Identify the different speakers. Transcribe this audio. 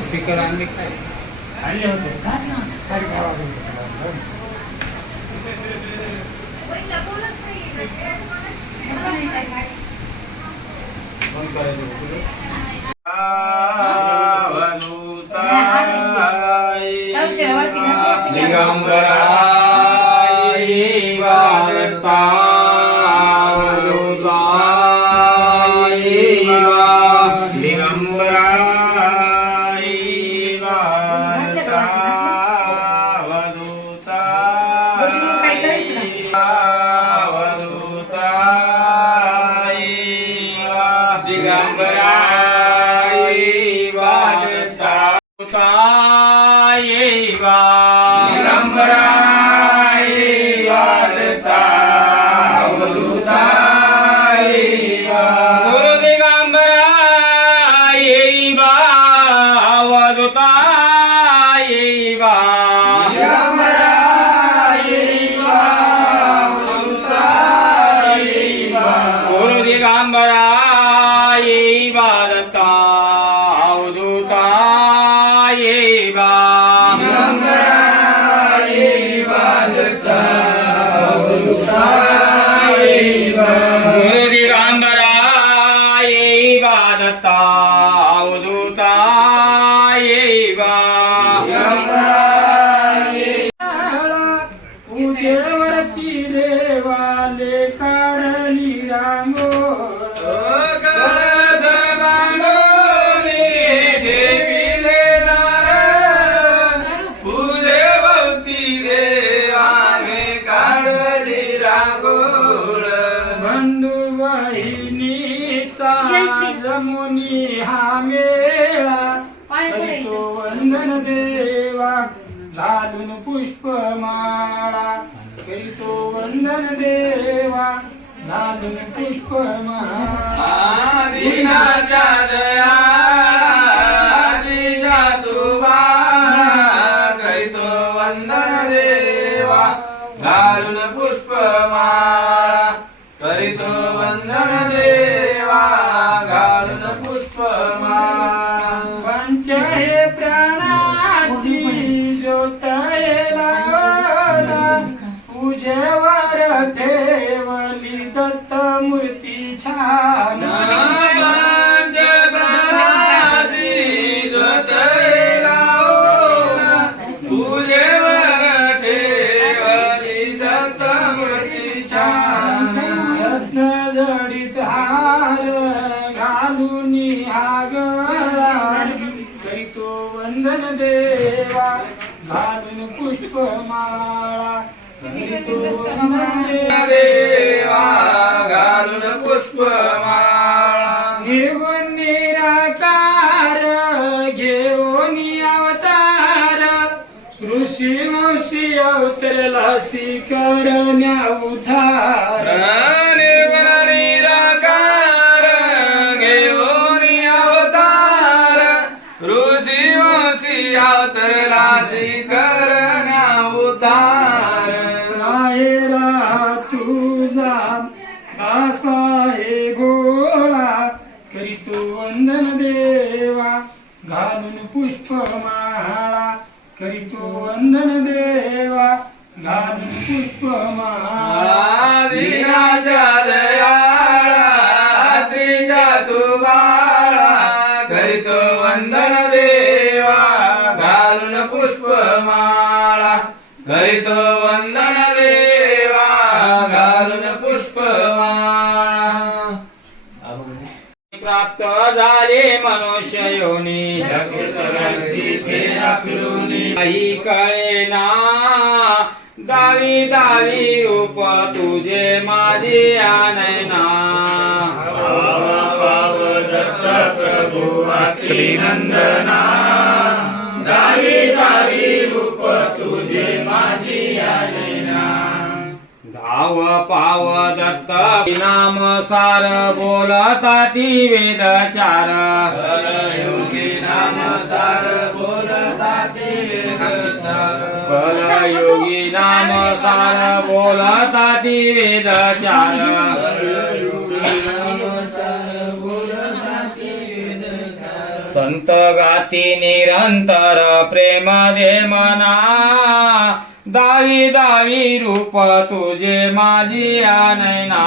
Speaker 1: Speaker आणले काय
Speaker 2: आणले होते सारी गावात होते. சிவா した。जमुनी हा मेळा करीतो वंदन देवा घालून पुष्पमाळा. करीतो वंदन देवा घालून पुष्पमाळा.
Speaker 1: वंदन देवा घालून पुष्पमाळा. पुष्पमाळा
Speaker 2: पंच हे प्राणाची ज्योत लावला पूजेवर ठेवली दत्त मूर्ती छान. करीतो वंदन देवा घालून पुष्पमाळा करीतो वंदन देवा
Speaker 1: घालून पुष्प माळा
Speaker 2: घेऊन निराकार घेऊन अवतार ऋषी मुशी अवतरला करण्या उधार।
Speaker 1: अवतरलासी करण्या उतार.
Speaker 2: तुझा दासा हे गोळा करीतो वंदन देवा. घालून पुष्पमाळा करीतो वंदन देवा. घालून पुष्पमाळा
Speaker 1: दिनाच्या प्राप्त झाले मनुष्य योनी. काही कळे ना. दावी दावी रूप तुझे माझे आनयना त्रिनंदना पाव पाव दत्त. नाम सार बोलता ती वेदचार. योगी नाम सार बोलता ती वेद चार नाम सार बोलता ती
Speaker 3: संत गाती निरंतर प्रेम दे मना. दावी दावी रूप तुझे माझी आनयना.